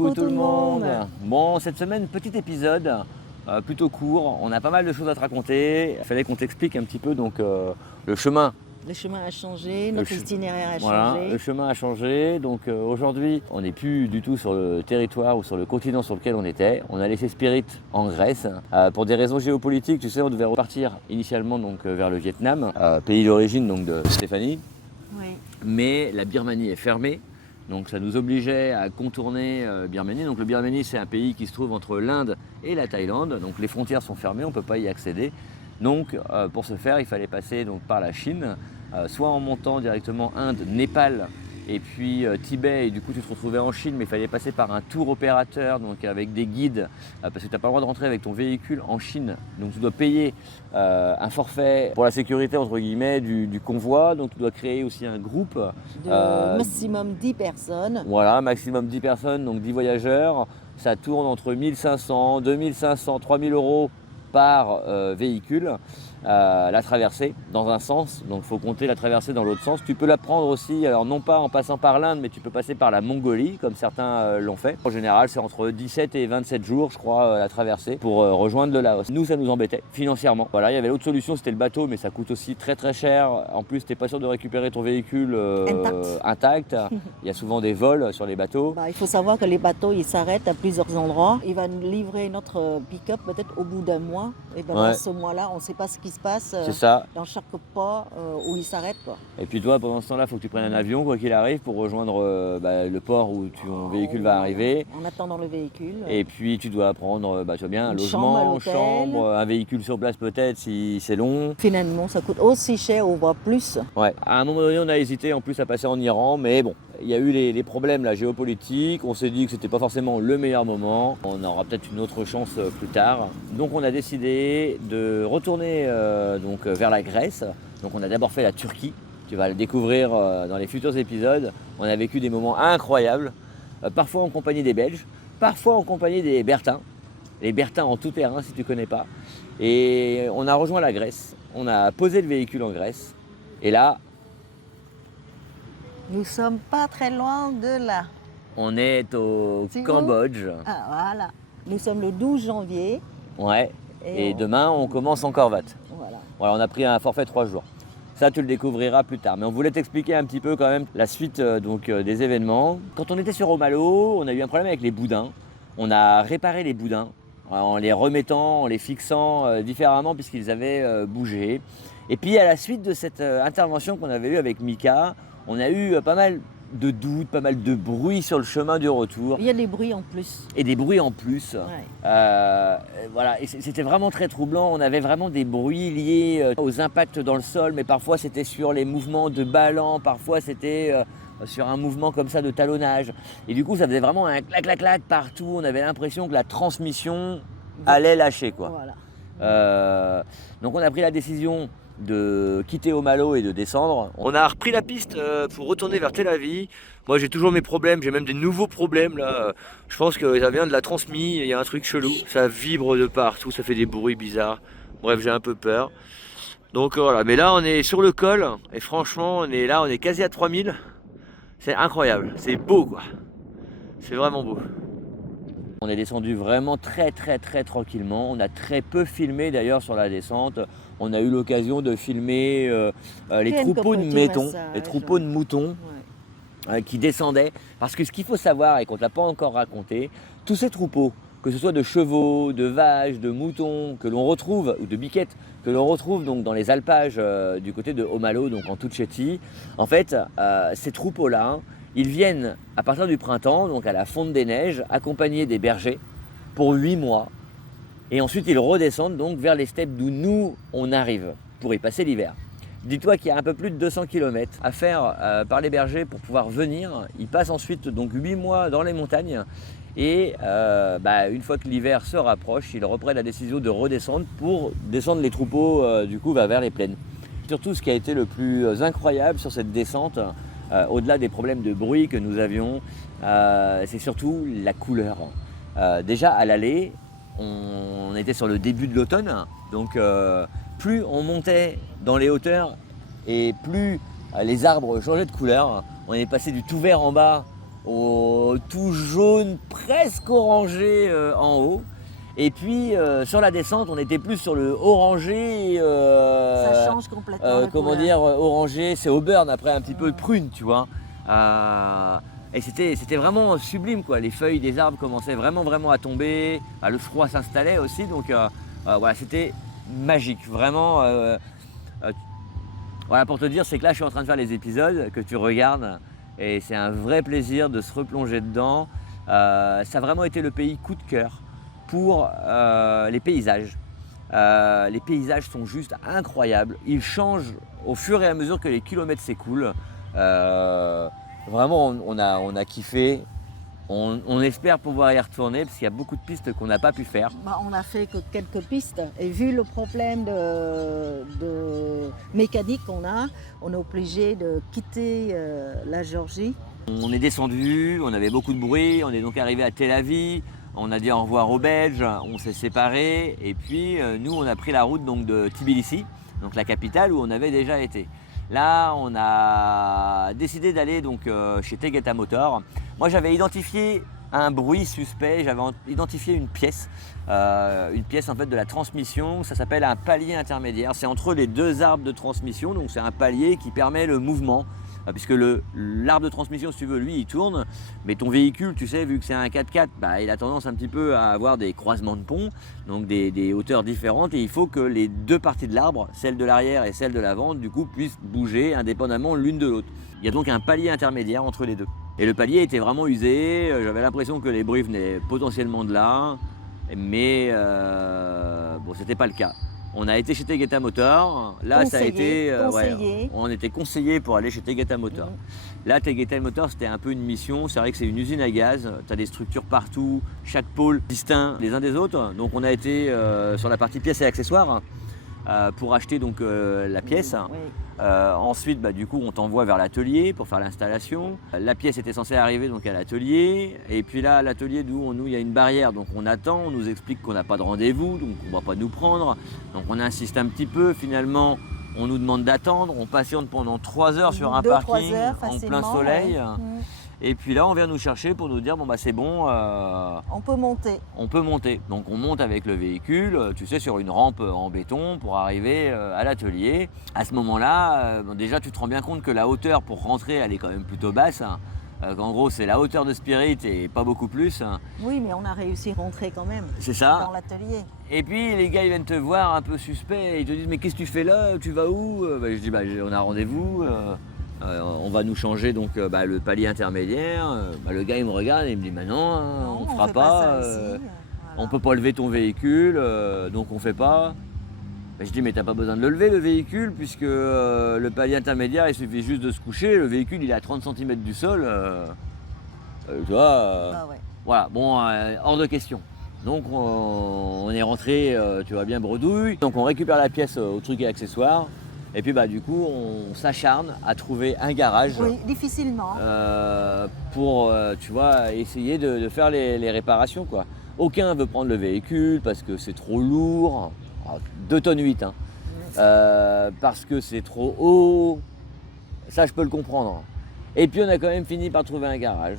Coucou tout le monde. Bon, cette semaine, petit épisode, plutôt court. On a pas mal de choses à te raconter. Il fallait qu'on t'explique un petit peu le chemin. Le chemin a changé, notre itinéraire a Voilà, changé. le chemin a changé. Donc aujourd'hui, on n'est plus du tout sur le territoire ou sur le continent sur lequel on était. On a laissé Spirit en Grèce. Pour des raisons géopolitiques, tu sais, on devait repartir initialement vers le Vietnam, pays d'origine donc de Stéphanie. Oui. Mais la Birmanie est fermée. Donc ça nous obligeait à contourner Birmanie. Donc le Birmanie, c'est un pays qui se trouve entre l'Inde et la Thaïlande. Donc les frontières sont fermées, on ne peut pas y accéder. Donc pour ce faire, il fallait passer par la Chine, soit en montant directement Inde, Népal et puis Tibet. Et du coup, tu te retrouvais en Chine, mais il fallait passer par un tour opérateur, donc avec des guides, parce que tu n'as pas le droit de rentrer avec ton véhicule en Chine. Donc tu dois payer un forfait pour la sécurité, entre guillemets, du convoi. Donc tu dois créer aussi un groupe. De maximum 10 personnes. Voilà, maximum 10 personnes, donc 10 voyageurs. Ça tourne entre 1500, 2500, 3000 euros par véhicule. La traversée dans un sens, donc il faut compter la traversée dans l'autre sens. Tu peux la prendre aussi, alors non pas en passant par l'Inde, mais tu peux passer par la Mongolie, comme certains l'ont fait. En général, c'est entre 17 et 27 jours, je crois, la traversée pour rejoindre le Laos. Nous, ça nous embêtait financièrement. Voilà, il y avait l'autre solution, c'était le bateau, mais ça coûte aussi très très cher. En plus, tu n'es pas sûr de récupérer ton véhicule intact. Il y a souvent des vols sur les bateaux. Il faut savoir que les bateaux, ils s'arrêtent à plusieurs endroits. Ils vont nous livrer notre pick-up peut-être au bout d'un mois. Et dans ce mois-là, on ne sait pas ce qui se passe dans chaque pas où ils s'arrêtent. Et puis toi, pendant ce temps-là, il faut que tu prennes un avion, quoi qu'il arrive, pour rejoindre le port où ton véhicule va arriver. En attendant le véhicule. Et puis tu dois prendre tu vois bien, un logement, chambre, un véhicule sur place peut-être si c'est long. Finalement, ça coûte aussi cher ou voire plus. Ouais. À un moment donné, on a hésité en plus à passer en Iran, mais bon, il y a eu les problèmes là, géopolitiques. On s'est dit que c'était pas forcément le meilleur moment. On aura peut-être une autre chance plus tard. Donc on a décidé de retourner vers la Grèce. Donc on a d'abord fait la Turquie. Tu vas le découvrir dans les futurs épisodes. On a vécu des moments incroyables, parfois en compagnie des Belges, parfois en compagnie des Bertins. Les Bertins en tout terrain si tu ne connais pas. Et on a rejoint la Grèce. On a posé le véhicule en Grèce. Et là, nous sommes pas très loin de là. On est au Cambodge. Ah voilà. Nous sommes le 12 janvier. Ouais. Et demain, on commence en Corvette. Voilà, on a pris un forfait 3 jours. Ça, tu le découvriras plus tard. Mais on voulait t'expliquer un petit peu quand même la suite des événements. Quand on était sur Omalo, on a eu un problème avec les boudins. On a réparé les boudins en les remettant, en les fixant différemment puisqu'ils avaient bougé. Et puis à la suite de cette intervention qu'on avait eue avec Mika, on a eu pas mal de doutes, pas mal de bruit sur le chemin du retour. Il y a des bruits en plus. Et des bruits en plus. Ouais. Voilà, et c'était vraiment très troublant. On avait vraiment des bruits liés aux impacts dans le sol, mais parfois c'était sur les mouvements de ballon, parfois c'était sur un mouvement comme ça de talonnage. Et du coup, ça faisait vraiment un clac-clac-clac partout. On avait l'impression que la transmission allait lâcher, quoi. Voilà. Donc on a pris la décision de quitter Omalo et de descendre. On a repris la piste pour retourner vers Tel Aviv. Moi j'ai toujours mes problèmes, j'ai même des nouveaux problèmes là. Je pense que ça vient de la transmis, il y a un truc chelou. Ça vibre de partout, ça fait des bruits bizarres. Bref, j'ai un peu peur. Donc voilà, mais là on est sur le col et franchement on est quasi à 3000. C'est incroyable, c'est beau quoi. C'est vraiment beau. On est descendu vraiment très très très tranquillement. On a très peu filmé d'ailleurs sur la descente. On a eu l'occasion de filmer les troupeaux de moutons qui descendaient. Parce que ce qu'il faut savoir et qu'on ne t'a pas encore raconté, tous ces troupeaux, que ce soit de chevaux, de vaches, de moutons que l'on retrouve, ou de biquettes, que l'on retrouve donc dans les alpages du côté de Omalo, donc en Tuchétie, en fait, ces troupeaux-là, ils viennent à partir du printemps, donc à la fonte des neiges, accompagnés des bergers pour 8 mois. Et ensuite, ils redescendent donc vers les steppes d'où nous, on arrive pour y passer l'hiver. Dis-toi qu'il y a un peu plus de 200 km à faire par les bergers pour pouvoir venir. Ils passent ensuite donc 8 mois dans les montagnes. Et une fois que l'hiver se rapproche, ils reprennent la décision de redescendre pour descendre les troupeaux vers les plaines. Surtout, ce qui a été le plus incroyable sur cette descente, au-delà des problèmes de bruit que nous avions, c'est surtout la couleur. Déjà à l'aller, on était sur le début de l'automne, donc plus on montait dans les hauteurs et plus les arbres changeaient de couleur. On est passé du tout vert en bas tout jaune, presque orangé en haut. Et puis sur la descente, on était plus sur le orangé. Ça change complètement. Comment dire, orangé, c'est auburn après un petit peu de prune, tu vois. Et c'était vraiment sublime, quoi. Les feuilles des arbres commençaient vraiment à tomber. Le froid s'installait aussi, donc voilà, c'était magique, vraiment. Voilà, pour te dire, c'est que là, je suis en train de faire les épisodes que tu regardes. Et c'est un vrai plaisir de se replonger dedans. Ça a vraiment été le pays coup de cœur pour les paysages. Les paysages sont juste incroyables. Ils changent au fur et à mesure que les kilomètres s'écoulent. Vraiment, on a kiffé. On espère pouvoir y retourner parce qu'il y a beaucoup de pistes qu'on n'a pas pu faire. On n'a fait que quelques pistes et vu le problème de mécanique qu'on a, on est obligé de quitter la Géorgie. On est descendu, on avait beaucoup de bruit, on est donc arrivé à Tel Aviv, on a dit au revoir aux Belges, on s'est séparés et puis nous on a pris la route donc, de Tbilissi, donc la capitale où on avait déjà été. Là, on a décidé d'aller donc chez Tegeta Motor. Moi, j'avais identifié un bruit suspect, j'avais identifié une pièce en fait de la transmission. Ça s'appelle un palier intermédiaire. C'est entre les deux arbres de transmission, donc c'est un palier qui permet le mouvement. Puisque l'arbre de transmission, si tu veux, lui, il tourne, mais ton véhicule, tu sais, vu que c'est un 4x4, il a tendance un petit peu à avoir des croisements de pont, donc des hauteurs différentes, et il faut que les deux parties de l'arbre, celle de l'arrière et celle de l'avant, du coup, puissent bouger indépendamment l'une de l'autre. Il y a donc un palier intermédiaire entre les deux. Et le palier était vraiment usé, j'avais l'impression que les bruits venaient potentiellement de là, mais bon, c'était pas le cas. On a été chez Tegeta Motor, là ça a été, on était conseillé pour aller chez Tegeta Motor. Là Tegeta Motor c'était un peu une mission, c'est vrai que c'est une usine à gaz, tu as des structures partout, chaque pôle distinct les uns des autres. Donc on a été sur la partie pièces et accessoires pour acheter donc la pièce. Ensuite du coup on t'envoie vers l'atelier pour faire l'installation. La pièce était censée arriver donc à l'atelier et puis là à l'atelier nous il y a une barrière donc on attend, on nous explique qu'on n'a pas de rendez-vous donc on ne va pas nous prendre. Donc on insiste un petit peu, finalement on nous demande d'attendre, on patiente pendant 3 heures sur un parking en plein soleil. Et puis là, on vient nous chercher pour nous dire c'est bon. On peut monter. On peut monter. Donc on monte avec le véhicule, tu sais, sur une rampe en béton pour arriver à l'atelier. À ce moment-là, déjà tu te rends bien compte que la hauteur pour rentrer, elle est quand même plutôt basse. En gros, c'est la hauteur de Spirit et pas beaucoup plus. Oui, mais on a réussi à rentrer quand même. C'est ça. Dans l'atelier. Et puis les gars, ils viennent te voir un peu suspect. Ils te disent mais qu'est-ce que tu fais là? Tu vas où? Je dis on a rendez-vous. On va nous changer donc le palier intermédiaire. Le gars il me regarde et il me dit non, on ne fera pas. On peut pas lever ton véhicule, donc on fait pas. Je dis mais t'as pas besoin de le lever le véhicule puisque le palier intermédiaire il suffit juste de se coucher. Le véhicule il est à 30 cm du sol. Tu vois. Voilà, bon, hors de question. Donc on est rentré, tu vois bien, bredouille. Donc on récupère la pièce au truc et accessoires. Et puis du coup, on s'acharne à trouver un garage. Oui, difficilement. Pour, tu vois, essayer de faire les réparations, quoi. Aucun veut prendre le véhicule parce que c'est trop lourd. 2 tonnes 8, hein. Parce que c'est trop haut. Ça, je peux le comprendre. Et puis, on a quand même fini par trouver un garage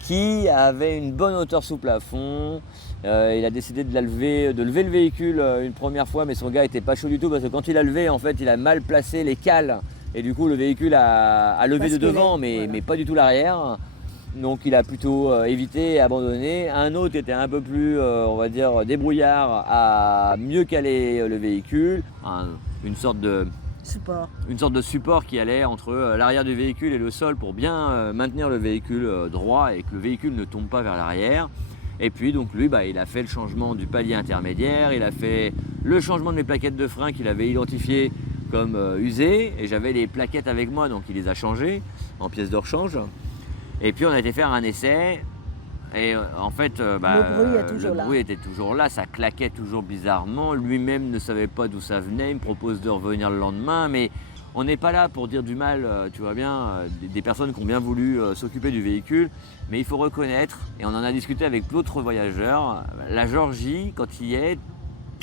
qui avait une bonne hauteur sous plafond. Il a décidé de lever le véhicule une première fois, mais son gars était pas chaud du tout parce que quand il a levé, en fait, il a mal placé les cales et du coup le véhicule a levé de devant, mais pas du tout l'arrière. Donc il a plutôt évité et abandonné. Un autre était un peu plus, on va dire, débrouillard à mieux caler le véhicule, une sorte de support qui allait entre l'arrière du véhicule et le sol pour bien maintenir le véhicule droit et que le véhicule ne tombe pas vers l'arrière. Et puis donc lui, il a fait le changement du palier intermédiaire, il a fait le changement de mes plaquettes de frein qu'il avait identifiées comme usées. Et j'avais les plaquettes avec moi, donc il les a changées en pièces de rechange. Et puis on a été faire un essai. Et en fait, le bruit était toujours là, ça claquait toujours bizarrement. Lui-même ne savait pas d'où ça venait, il me propose de revenir le lendemain. Mais on n'est pas là pour dire du mal, tu vois bien, des personnes qui ont bien voulu s'occuper du véhicule. Mais il faut reconnaître, et on en a discuté avec d'autres voyageurs, la Géorgie, quand il y est,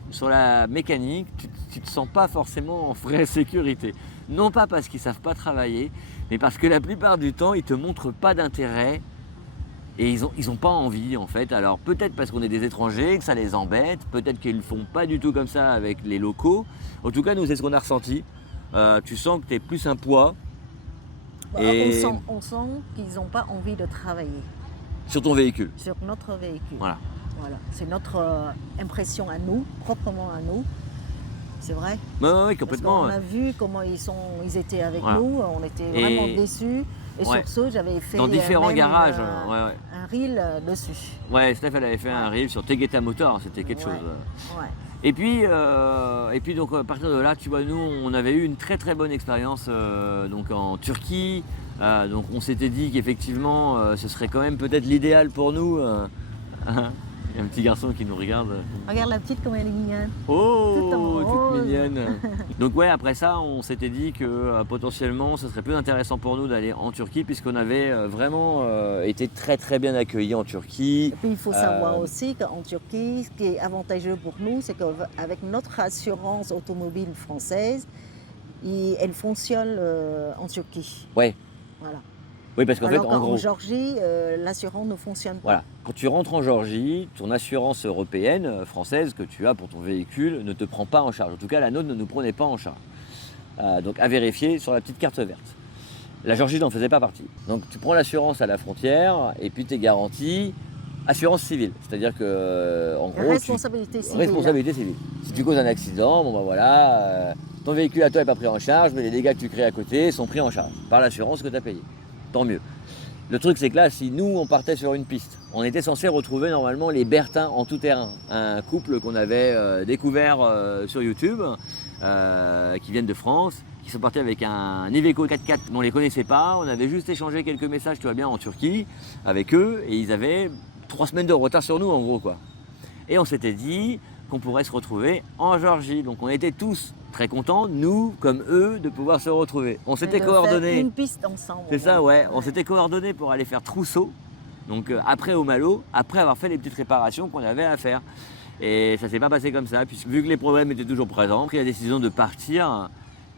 sur la mécanique, tu ne te sens pas forcément en vraie sécurité. Non pas parce qu'ils ne savent pas travailler, mais parce que la plupart du temps, ils ne te montrent pas d'intérêt Et ils ont pas envie en fait. Alors peut-être parce qu'on est des étrangers, que ça les embête, peut-être qu'ils ne font pas du tout comme ça avec les locaux. En tout cas, nous, c'est ce qu'on a ressenti. Tu sens que tu es plus un poids. Et... On sent qu'ils n'ont pas envie de travailler. Sur ton véhicule. Sur notre véhicule. Voilà. C'est notre impression à nous, proprement à nous. C'est vrai. Oui, complètement. Parce qu'on a vu comment ils étaient avec nous, on était vraiment déçus. Et sur ce, j'avais fait dans différents garages, un reel dessus. Ouais, Steph, elle avait fait un reel sur Tegeta Motor, c'était quelque chose. Et puis donc à partir de là, tu vois, nous, on avait eu une très très bonne expérience donc en Turquie. Donc on s'était dit qu'effectivement, ce serait quand même peut-être l'idéal pour nous. Il y a un petit garçon qui nous regarde. Regarde la petite comme elle est mignonne. Oh, toute mignonne. Donc ouais, après ça, on s'était dit que potentiellement, ce serait plus intéressant pour nous d'aller en Turquie puisqu'on avait vraiment été très très bien accueillis en Turquie. Et puis il faut savoir aussi qu'en Turquie, ce qui est avantageux pour nous, c'est qu'avec notre assurance automobile française, elle fonctionne en Turquie. Ouais. Voilà. Oui, parce qu'en fait, en gros, en Georgie, l'assurance ne fonctionne pas. Voilà. Quand tu rentres en Georgie, ton assurance européenne, française, que tu as pour ton véhicule, ne te prend pas en charge. En tout cas, la nôtre ne nous prenait pas en charge. Donc, à vérifier sur la petite carte verte. La Georgie n'en faisait pas partie. Donc, tu prends l'assurance à la frontière et puis tu es garanti assurance civile. C'est-à-dire que, en gros, responsabilité civile. Responsabilité civile. Si tu causes un accident, bon ben voilà, ton véhicule à toi n'est pas pris en charge, mais les dégâts que tu crées à côté sont pris en charge par l'assurance que tu as payée. Tant mieux. Le truc, c'est que là, si nous, on partait sur une piste, on était censé retrouver normalement les Bertins en tout terrain. Un couple qu'on avait découvert sur YouTube, qui viennent de France, qui sont partis avec un Iveco 4x4, mais on ne les connaissait pas. On avait juste échangé quelques messages, tu vois bien, en Turquie, avec eux, et ils avaient 3 semaines de retard sur nous, en gros, quoi. Et on s'était dit qu'on pourrait se retrouver en Georgie. Donc on était tous très contents, nous comme eux, de pouvoir se retrouver. On s'était coordonnés. Faire une piste ensemble. C'est ça, ouais. On s'était coordonnés pour aller faire trousseau. Donc après au Malo, après avoir fait les petites réparations qu'on avait à faire. Et ça s'est pas passé comme ça, puisque vu que les problèmes étaient toujours présents, on a pris la décision de partir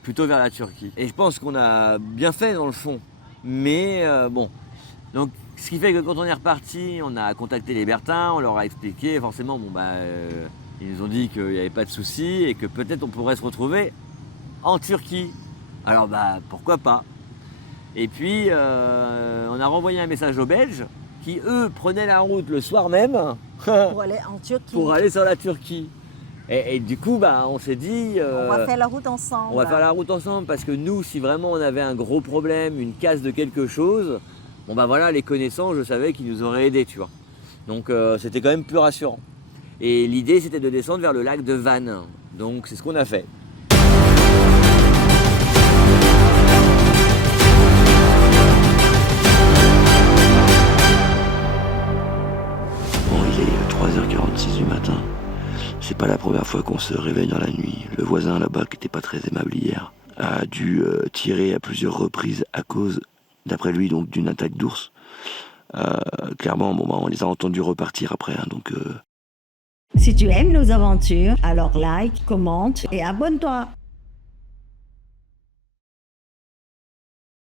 plutôt vers la Turquie. Et je pense qu'on a bien fait dans le fond. Mais bon. Donc ce qui fait que quand on est reparti, on a contacté les Bertins, on leur a expliqué, forcément, ils nous ont dit qu'il n'y avait pas de souci et que peut-être on pourrait se retrouver en Turquie. Alors pourquoi pas. Et puis on a renvoyé un message aux Belges qui eux prenaient la route le soir même pour aller en Turquie. Pour aller sur la Turquie. Et du coup on s'est dit on va faire la route ensemble. On va faire la route ensemble parce que nous, si vraiment on avait un gros problème, une casse de quelque chose, les connaissants, je savais qu'ils nous auraient aidés, tu vois. Donc c'était quand même plus rassurant. Et l'idée, c'était de descendre vers le lac de Vannes. Donc, c'est ce qu'on a fait. Bon, il est 3h46 du matin. C'est pas la première fois qu'on se réveille dans la nuit. Le voisin là-bas, qui était pas très aimable hier, a dû tirer à plusieurs reprises à cause, d'après lui, donc d'une attaque d'ours. Clairement, on les a entendus repartir après, donc... Si tu aimes nos aventures, alors like, commente et abonne-toi.